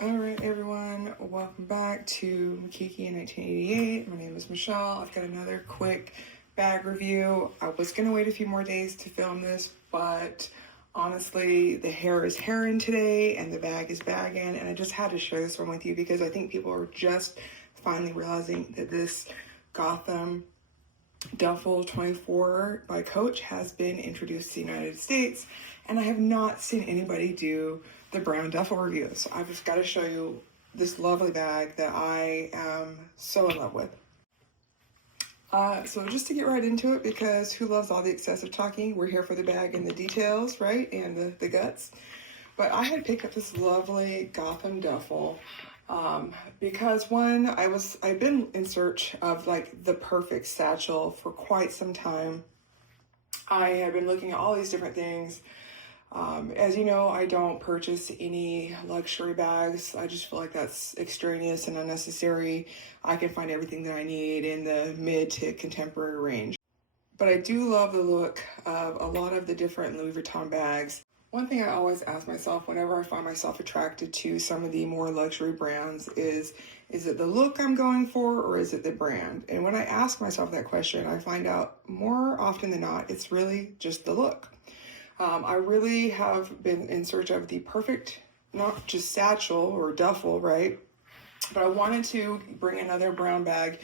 Alright everyone, welcome back to Makiki in 1988. My name is Michelle. I've got another quick bag review. I was going to wait a few more days to film this, but honestly the hair is hairing today and the bag is bagging, and I just had to share this one with you because I think people are just finally realizing that this Gotham Duffle 24 by Coach has been introduced to the United States, and I have not seen anybody do the brown duffel review. So I've just got to show you this lovely bag that I am so in love with. So just to get right into it, because who loves all the excessive talking? We're here for the bag and the details, right? And the guts. But I had picked up this lovely Gotham Duffel because one, I've been in search of like the perfect satchel for quite some time. I have been looking at all these different things. As you know, I don't purchase any luxury bags. I just feel like that's extraneous and unnecessary. I can find everything that I need in the mid to contemporary range. But I do love the look of a lot of the different Louis Vuitton bags. One thing I always ask myself whenever I find myself attracted to some of the more luxury brands is it the look I'm going for, or is it the brand? And when I ask myself that question, I find out more often than not, it's really just the look. I really have been in search of the perfect, not just satchel or duffel, right? But I wanted to bring another brown bag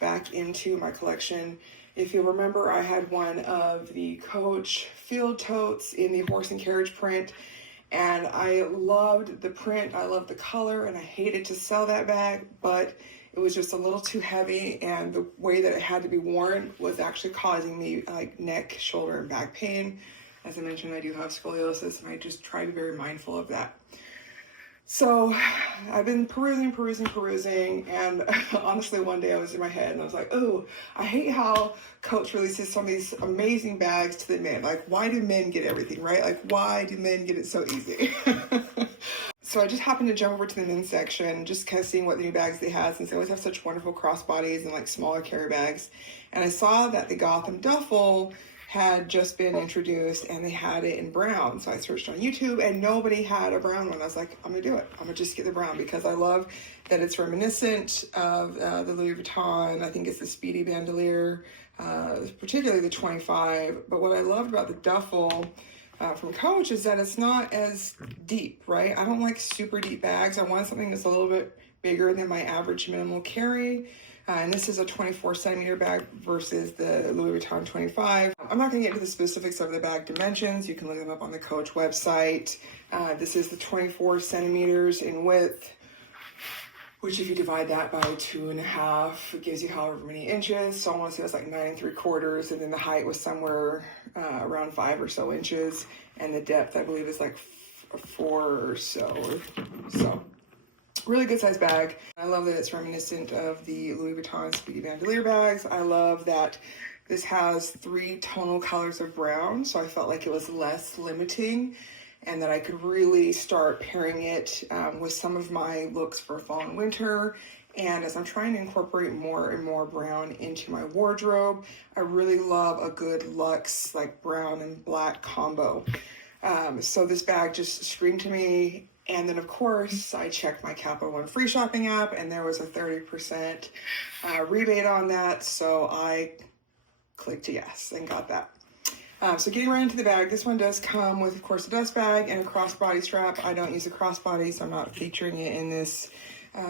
back into my collection. If you remember, I had one of the Coach field totes in the horse and carriage print, and I loved the print, I loved the color, and I hated to sell that bag, but it was just a little too heavy, and the way that it had to be worn was actually causing me like neck, shoulder, and back pain. As I mentioned, I do have scoliosis, and I just try to be very mindful of that. So I've been perusing, and honestly, one day I was in my head and I was like, oh, I hate how Coach releases some of these amazing bags to the men. Like, why do men get everything, right? Like, why do men get it so easy? So I just happened to jump over to the men's section, just kind of seeing what new bags they had, since they always have such wonderful crossbodies and like smaller carry bags. And I saw that the Gotham Duffel had just been introduced and they had it in brown. So I searched on YouTube and nobody had a brown one. I was like, I'm gonna do it. I'm gonna just get the brown because I love that it's reminiscent of the Louis Vuitton. I think it's the Speedy Bandolier, particularly the 25. But what I loved about the duffel from Coach is that it's not as deep, right? I don't like super deep bags. I want something that's a little bit bigger than my average minimal carry. And this is a 24 centimeter bag versus the Louis Vuitton 25. I'm not going to get into the specifics of the bag dimensions. You can look them up on the Coach website. This is the 24 centimeters in width, which if you divide that by 2.5, it gives you however many inches. So I want to say it was like 9 3/4, and then the height was somewhere around 5 or so inches, and the depth I believe is like 4 or so. Really good size bag. I love that it's reminiscent of the Louis Vuitton Speedy Bandolier bags. I love that this has 3 tonal colors of brown, so I felt like it was less limiting and that I could really start pairing it with some of my looks for fall and winter. And as I'm trying to incorporate more and more brown into my wardrobe, I really love a good luxe like brown and black combo. So this bag just screamed to me. And then, of course, I checked my Capital One free shopping app, and there was a 30% rebate on that. So I clicked yes and got that. So getting right into the bag, this one does come with, of course, a dust bag and a crossbody strap. I don't use a crossbody, so I'm not featuring it in this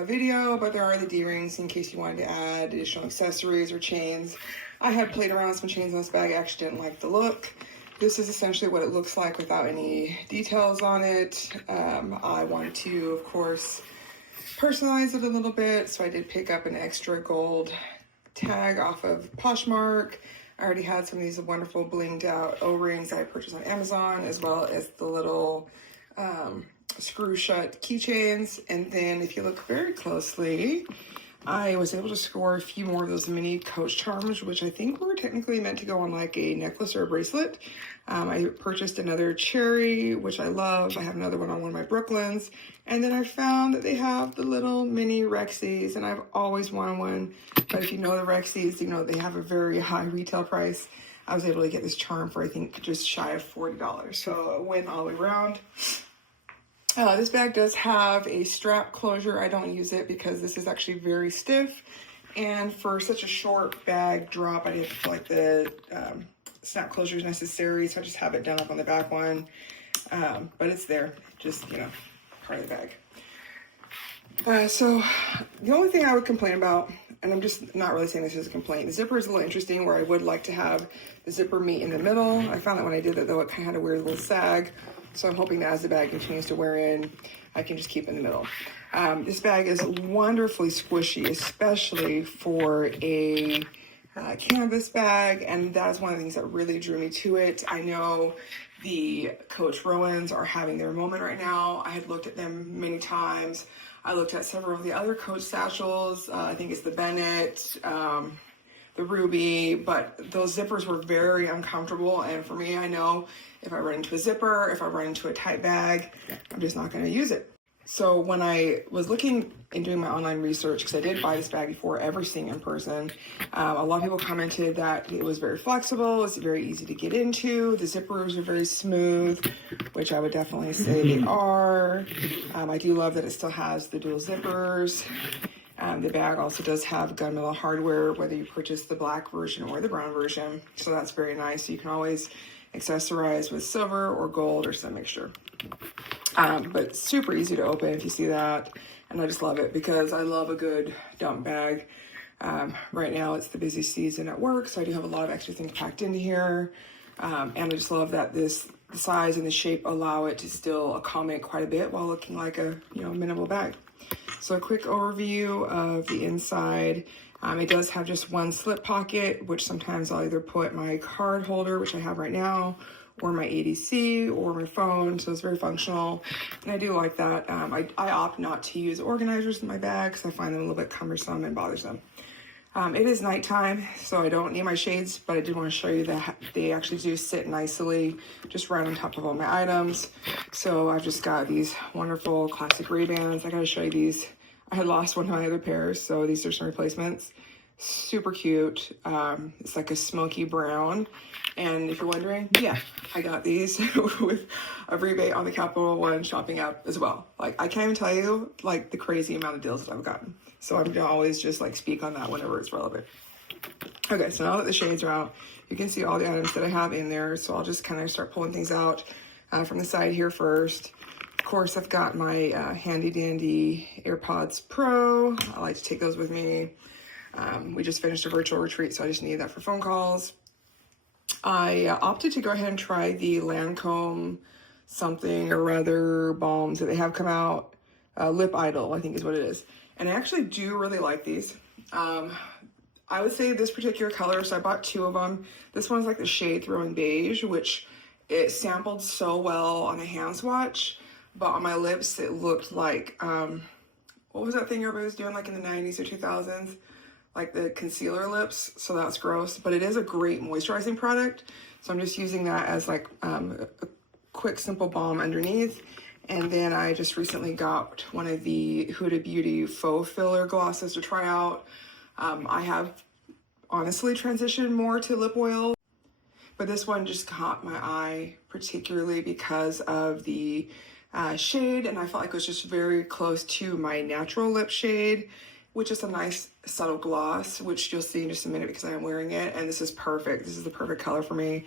video, but there are the D-rings in case you wanted to add additional accessories or chains. I had played around with some chains in this bag. I actually didn't like the look. This is essentially what it looks like without any details on it. I wanted to, of course, personalize it a little bit, so I did pick up an extra gold tag off of Poshmark. I already had some of these wonderful blinged out O-rings that I purchased on Amazon, as well as the little screw shut keychains. And then if you look very closely, I was able to score a few more of those mini Coach charms, which I think were technically meant to go on like a necklace or a bracelet. I purchased another cherry, which I love. I have another one on one of my Brooklyns. And then I found that they have the little mini Rexies, and I've always wanted one. But if you know the Rexies, you know they have a very high retail price. I was able to get this charm for, I think, just shy of $40. So a win all the way around. This bag does have a strap closure. I don't use it because this is actually very stiff. And for such a short bag drop, I didn't feel like the snap closure is necessary. So I just have it done up on the back one. But it's there, just, you know, part of the bag. So the only thing I would complain about, and I'm just not really saying this as a complaint, the zipper is a little interesting where I would like to have the zipper meet in the middle. I found that when I did that though, it kind of had a weird little sag. So I'm hoping that as the bag continues to wear in, I can just keep it in the middle. This bag is wonderfully squishy, especially for a canvas bag, and that is one of the things that really drew me to it. I know the Coach Rowans are having their moment right now. I had looked at them many times. I looked at several of the other Coach satchels. I think it's the Bennett, the Ruby, but those zippers were very uncomfortable. And for me, I know if I run into a zipper, if I run into a tight bag, I'm just not going to use it. So when I was looking and doing my online research, because I did buy this bag before ever seeing it in person, a lot of people commented that it was very flexible, it's very easy to get into, the zippers are very smooth, which I would definitely say they are. I do love that it still has the dual zippers. The bag also does have gunmetal hardware, whether you purchase the black version or the brown version, so that's very nice. You can always accessorize with silver or gold or some mixture. But super easy to open if you see that, and I just love it because I love a good dump bag. Right now it's the busy season at work, so I do have a lot of extra things packed into here, and I just love that the size and the shape allow it to still accommodate quite a bit while looking like a minimal bag. So a quick overview of the inside. It does have just one slip pocket, which sometimes I'll either put my card holder, which I have right now, or my ADC or my phone, so it's very functional, and I do like that. I opt not to use organizers in my bag because I find them a little bit cumbersome and bothersome. It is nighttime, so I don't need my shades, but I did want to show you that they actually do sit nicely just right on top of all my items. So I've just got these wonderful classic Ray-Bans. I gotta show you these. I had lost one of my other pairs, so these are some replacements. Super cute. It's like a smoky brown. And if you're wondering, yeah, I got these with a rebate on the Capital One shopping app as well. Like, I can't even tell you like the crazy amount of deals that I've gotten. So I'm gonna always just like speak on that whenever it's relevant. Okay, so now that the shades are out, you can see all the items that I have in there. So I'll just kind of start pulling things out from the side here first. Of course, I've got my handy dandy AirPods Pro. I like to take those with me. We just finished a virtual retreat, so I just needed that for phone calls. I opted to go ahead and try the Lancome something or other balms that they have come out. Lip Idol, I think is what it is. And I actually do really like these. I would say this particular color, so I bought two of them. This one's like the shade Throwing Beige, which it sampled so well on the hand swatch, but on my lips it looked like, what was that thing everybody was doing like in the 90s or 2000s? Like the concealer lips, so that's gross, but it is a great moisturizing product. So I'm just using that as like a quick, simple balm underneath. And then I just recently got one of the Huda Beauty faux filler glosses to try out. I have honestly transitioned more to lip oil, but this one just caught my eye particularly because of the shade, and I felt like it was just very close to my natural lip shade, which is a nice subtle gloss, which you'll see in just a minute because I am wearing it, and this is perfect. This is the perfect color for me.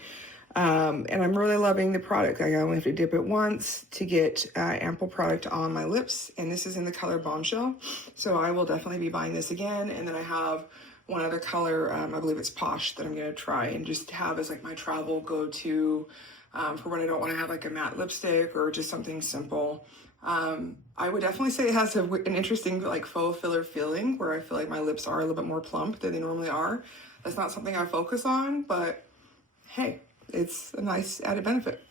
And I'm really loving the product. I only have to dip it once to get ample product on my lips, and this is in the color Bombshell. So I will definitely be buying this again. And then I have one other color, I believe it's Posh, that I'm gonna try and just have as like my travel go-to for when I don't wanna have like a matte lipstick or just something simple. I would definitely say it has an interesting like faux filler feeling where I feel like my lips are a little bit more plump than they normally are. That's not something I focus on, but hey, it's a nice added benefit.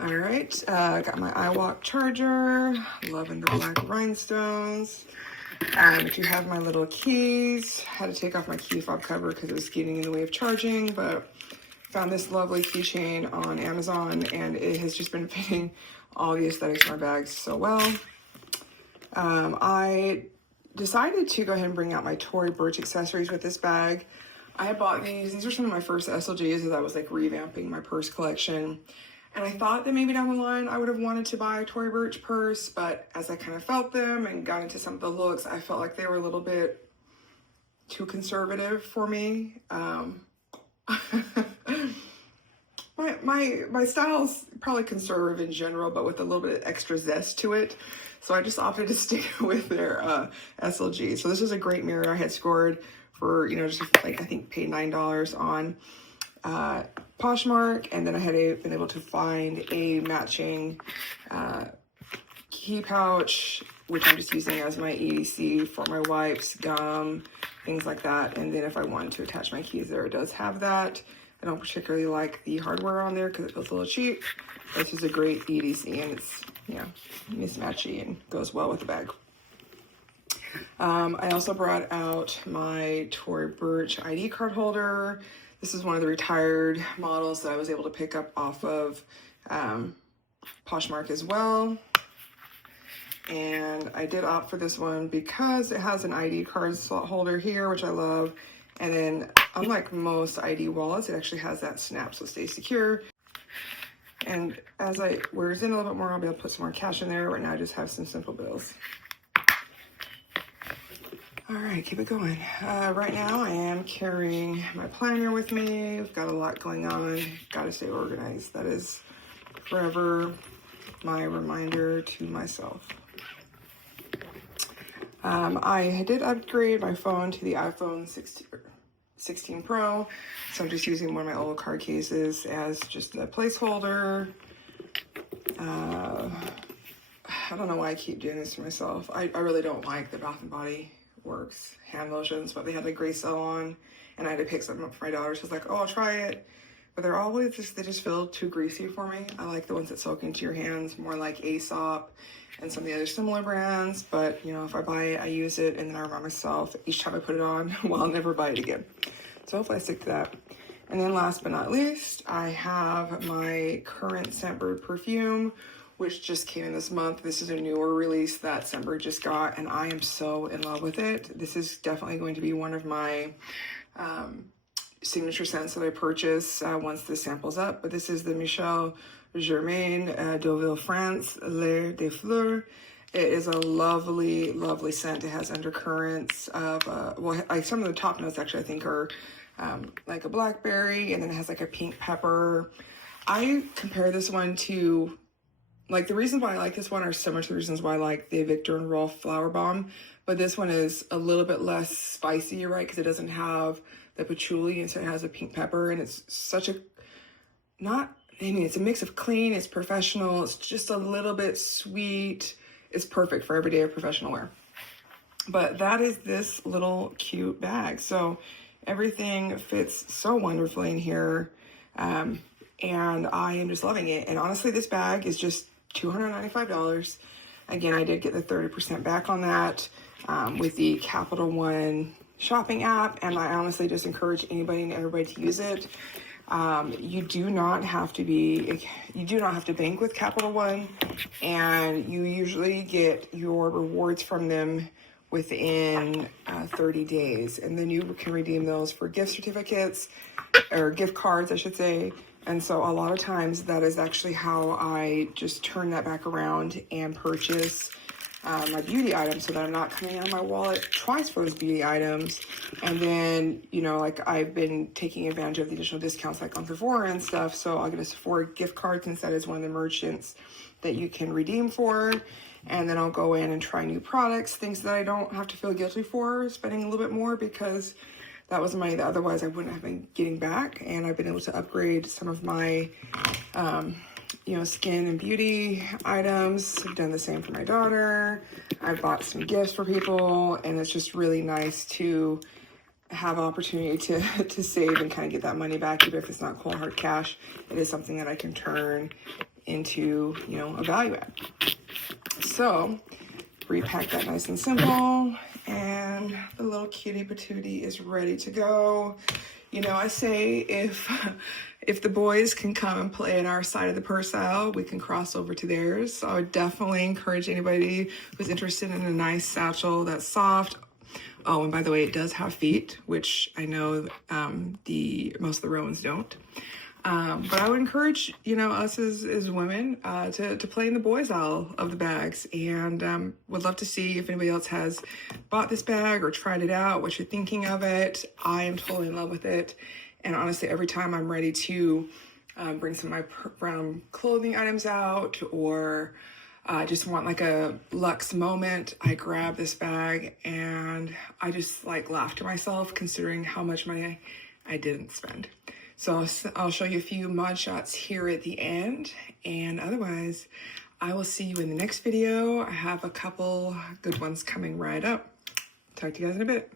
All right, got my iWalk charger, loving the black rhinestones. If you have my little keys, had to take off my key fob cover because it was getting in the way of charging, but found this lovely keychain on Amazon, and it has just been fitting all the aesthetics of my bags so well. I decided to go ahead and bring out my Tory Burch accessories with this bag. I had bought these. These are some of my first SLGs as I was like revamping my purse collection. And I thought that maybe down the line I would have wanted to buy a Tory Burch purse, but as I kind of felt them and got into some of the looks, I felt like they were a little bit too conservative for me. My style's probably conservative in general, but with a little bit of extra zest to it. So I just opted to stick with their SLG. So this is a great mirror I had scored for, you know, just like I think paid $9 on Poshmark, and then I had been able to find a matching key pouch, which I'm just using as my EDC for my wipes, gum, things like that. And then if I wanted to attach my keys there, it does have that. I don't particularly like the hardware on there because it feels a little cheap. This is a great EDC, and it's, you know, mismatchy and goes well with the bag. I also brought out my Tory Burch ID card holder. This is one of the retired models that I was able to pick up off of Poshmark as well. And I did opt for this one because it has an ID card slot holder here, which I love. And then, unlike most ID wallets, it actually has that snap, so it stays secure. And as I wears in a little bit more, I'll be able to put some more cash in there. Right now, I just have some simple bills. All right, keep it going. Right now, I am carrying my planner with me. I've got a lot going on. Got to stay organized. That is forever my reminder to myself. I did upgrade my phone to the iPhone 16 Pro, so I'm just using one of my old card cases as just a placeholder. I don't know why I keep doing this to myself. I really don't like the Bath & Body Works hand lotions, but they had a gray sale on, and I had to pick some up for my daughter. She was like, oh, I'll try it. But they're always they just feel too greasy for me. I like the ones that soak into your hands, more like Aesop and some of the other similar brands. But, you know, if I buy it, I use it, and then I remind myself each time I put it on, well, I'll never buy it again. So hopefully I stick to that. And then last but not least, I have my current Scentbird perfume, which just came in this month. This is a newer release that Scentbird just got, and I am so in love with it. This is definitely going to be one of my signature scents that I purchase once this sample's up. But this is the Michel Germain Deauville France L'air des Fleurs. It is a lovely, lovely scent. It has undercurrents of, some of the top notes actually I think are like a blackberry, and then it has like a pink pepper. I compare this one to, like, the reasons why I like this one are similar to the reasons why I like the Victor and Rolf Flower Bomb, but this one is a little bit less spicy, right? Because it doesn't have the patchouli, and so it has a pink pepper, and it's such a, it's a mix of clean, it's professional, it's just a little bit sweet. It's perfect for everyday or professional wear. But that is this little cute bag. So everything fits so wonderfully in here, and I am just loving it. And honestly, this bag is just $295. Again, I did get the 30% back on that with the Capital One shopping app, and I honestly just encourage anybody and everybody to use it. You do not have to bank with Capital One, and you usually get your rewards from them within 30 days, and then you can redeem those for gift certificates or gift cards, I should say. And so a lot of times that is actually how I just turn that back around and purchase my beauty items, so that I'm not coming out of my wallet twice for those beauty items. And then, you know, like, I've been taking advantage of the additional discounts like on Sephora and stuff. So I'll get a Sephora gift card since that is one of the merchants that you can redeem for. And then I'll go in and try new products, things that I don't have to feel guilty for spending a little bit more, because that was money that otherwise I wouldn't have been getting back. And I've been able to upgrade some of my, skin and beauty items. I've done the same for my daughter. I've bought some gifts for people, and it's just really nice to have an opportunity to save and kind of get that money back, even if it's not cold hard cash. It is something that I can turn into, a value add. So repack that nice and simple, and the little cutie patootie is ready to go. I say if the boys can come and play in our side of the purse aisle, we can cross over to theirs. So I would definitely encourage anybody who's interested in a nice satchel that's soft. Oh, and by the way, it does have feet, which I know most of the Rowans don't. But I would encourage, you know, us as women to play in the boys aisle of the bags, and would love to see if anybody else has bought this bag or tried it out, what you're thinking of it. I am totally in love with it. And honestly, every time I'm ready to bring some of my brown clothing items out, or just want like a luxe moment, I grab this bag and I just like laugh to myself considering how much money I didn't spend. So I'll show you a few mod shots here at the end, and otherwise I will see you in the next video. I have a couple good ones coming right up. Talk to you guys in a bit.